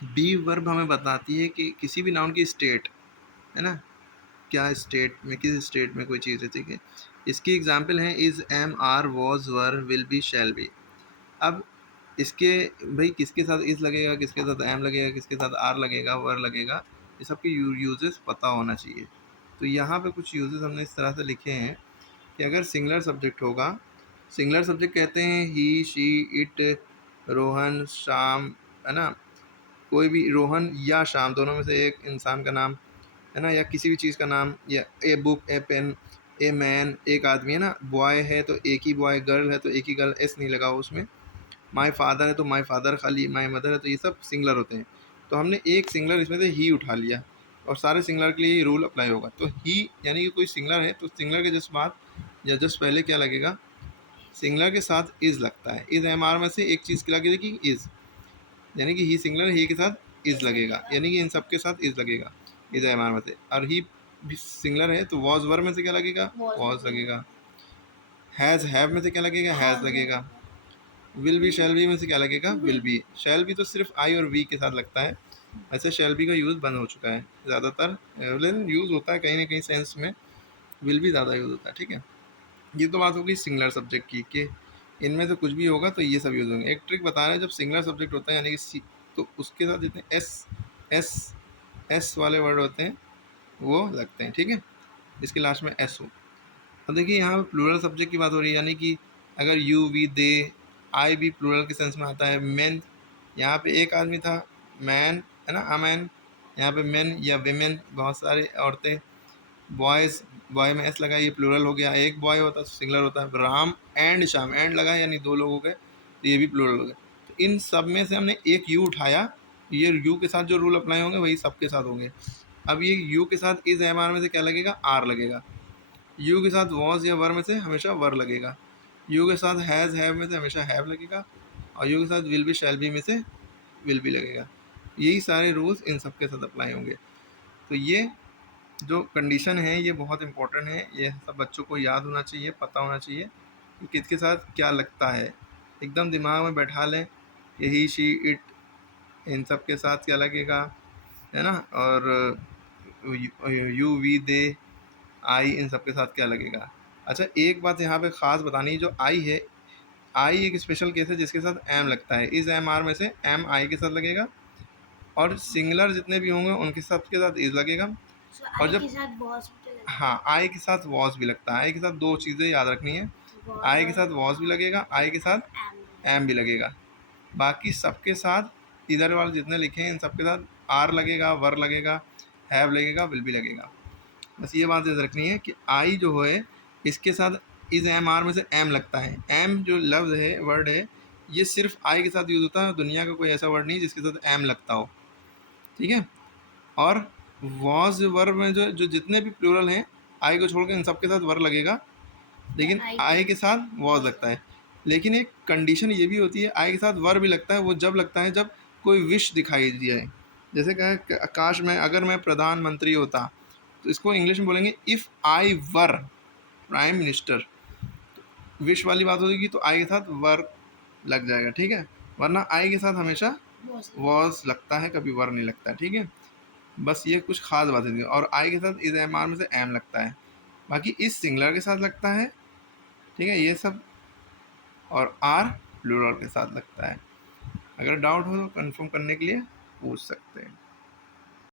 B verb हमें बताती है कि किसी भी नाउन की स्टेट, है ना, क्या स्टेट में, किस स्टेट में कोई चीज़ है, ठीक है। इसकी एग्जांपल है is, am, are, was, were, will be, shall be. अब इसके भाई किसके साथ इज़ लगेगा, किसके साथ एम लगेगा, किसके साथ आर लगेगा, वर लगेगा, ये सब के यूजेस पता होना चाहिए। तो यहाँ पे कुछ यूजेस हमने इस तरह से लिखे हैं कि अगर सिंगुलर सब्जेक्ट होगा, सिंगुलर सब्जेक्ट कहते हैं ही, शी, इट, रोहन, शाम, है ना, कोई भी रोहन या शाम दोनों में से एक इंसान का नाम, है ना, या किसी भी चीज़ का नाम, या a book, a pen, a man, एक आदमी, है ना, बॉय है तो एक ही बॉय, गर्ल है तो एक ही गर्ल, एस नहीं लगा उसमें, माई फादर है तो माई फादर खाली, माई मदर है, तो ये सब सिंगुलर होते हैं। तो हमने एक सिंगुलर इसमें से ही उठा लिया और सारे सिंगुलर के लिए ये रूल अप्लाई होगा। तो ही यानी कि कोई सिंगुलर है तो सिंगुलर के जस्ट बाद या जस्ट पहले क्या लगेगा, सिंगुलर के साथ इज़ लगता है। इज़ एम आर में से एक चीज़ की लगेगी इज़, यानी कि ही सिंगुलर, ही के साथ इज़ लगेगा, यानी कि इन सब के साथ इज़ लगेगा इज़ एम आर में से। और ही भी सिंगुलर है तो वॉज वर में से क्या लगेगा, वॉज लगेगा। हैज़ हैव में से क्या लगेगा, हैज़ लगेगा। विल बी शैल बी में से क्या लगेगा, विल बी। शैल बी तो सिर्फ आई और वी के साथ लगता है, ऐसे शैल बी का यूज़ बंद हो चुका है ज़्यादातर, लेकिन यूज़ होता है कहीं ना कहीं सेंस में, विल बी ज़्यादा यूज़ होता है, ठीक है। ये तो बात होगी सिंगुलर सब्जेक्ट की कि इनमें से कुछ भी होगा तो ये सब यूज़ होंगे। एक ट्रिक बता रहे हैं, जब सिंगुलर सब्जेक्ट होता है यानी कि सी, तो उसके साथ जितने एस एस एस वाले वर्ड होते हैं वो लगते हैं, ठीक है, इसके लास्ट में एस हो। अब देखिए यहाँ पे प्लूरल सब्जेक्ट की बात हो रही है, यानी कि अगर यू, वी, दे, आई भी प्लूरल के सेंस में आता है। मैन, यहाँ पे एक आदमी था, मैन, है ना, अ मैन। यहाँ पे मैन या विमेन, बहुत सारी औरतें। बॉयज़, बॉय में एस लगा, ये प्लूरल हो गया। एक बॉय होता है तो सिंगुलर होता है। राम एंड श्याम, एंड लगा यानी दो लोग हो गए तो ये भी प्लूरल हो गए। तो इन सब में से हमने एक यू उठाया, ये यू के साथ जो रूल अप्लाई होंगे वही सबके साथ होंगे। अब ये यू के साथ इज एम आर में से क्या लगेगा, आर लगेगा। यू के साथ वॉज या वर में से हमेशा वर लगेगा। यू के साथ हैज़ हैव में से हमेशा हैव लगेगा। और यू के साथ विल बी शैल बी में से विल बी लगेगा। यही सारे रूल्स इन सब के साथ अप्लाई होंगे। तो ये जो कंडीशन है ये बहुत इंपॉर्टेंट है, ये सब बच्चों को याद होना चाहिए, पता होना चाहिए कि किसके साथ क्या लगता है। एकदम दिमाग में बैठा लें, यही, शी, इट, इन सब के साथ क्या लगेगा, है ना, और यू, वी, दे, आई, इन सब के साथ क्या लगेगा। अच्छा एक बात यहाँ पे ख़ास बतानी है, जो आई है, आई एक स्पेशल केस है जिसके साथ एम लगता है। इस एम आर में से एम आई के साथ लगेगा, और सिंगुलर जितने भी होंगे उनके सबके साथ इज लगेगा। और जब हाँ, आई के साथ वॉज भी लगता है। आई के साथ दो चीज़ें याद रखनी है, आई के साथ वॉज भी लगेगा, आई के साथ एम भी लगेगा। बाकी सबके साथ इधर वाले जितने लिखे हैं इन सबके साथ आर लगेगा, वर लगेगा, हैव लगेगा, विल भी लगेगा। बस ये बात याद रखनी है कि आई जो है इसके साथ इस एम आर में से एम लगता है। एम जो लफ्ज़ है, वर्ड है, ये सिर्फ आई के साथ यूज़ होता है, दुनिया का कोई ऐसा वर्ड नहीं जिसके साथ एम लगता हो, ठीक है। और वॉज वर में जो जो जितने भी प्लूरल हैं, आई को छोड़ के इन सब के साथ वर लगेगा, लेकिन आई के साथ वॉज लगता है। लेकिन एक कंडीशन ये भी होती है, आई के साथ वर भी लगता है, वो जब लगता है जब कोई विश दिखाई दिया है। जैसे कहें काश मैं, अगर मैं प्रधानमंत्री होता, तो इसको इंग्लिश में बोलेंगे if I were prime minister. Wish वाली बात होगी तो आई के साथ वर लग जाएगा, ठीक है। वरना आई के साथ हमेशा वॉज लगता है, कभी वर नहीं लगता है, ठीक है। बस ये कुछ खास बातें थी। और आई के साथ इज एम आर में से एम लगता है, बाकी इस सिंगुलर के साथ लगता है, ठीक है, ये सब। और आर प्लूरल के साथ लगता है। अगर डाउट हो तो कंफर्म करने के लिए पूछ सकते हैं।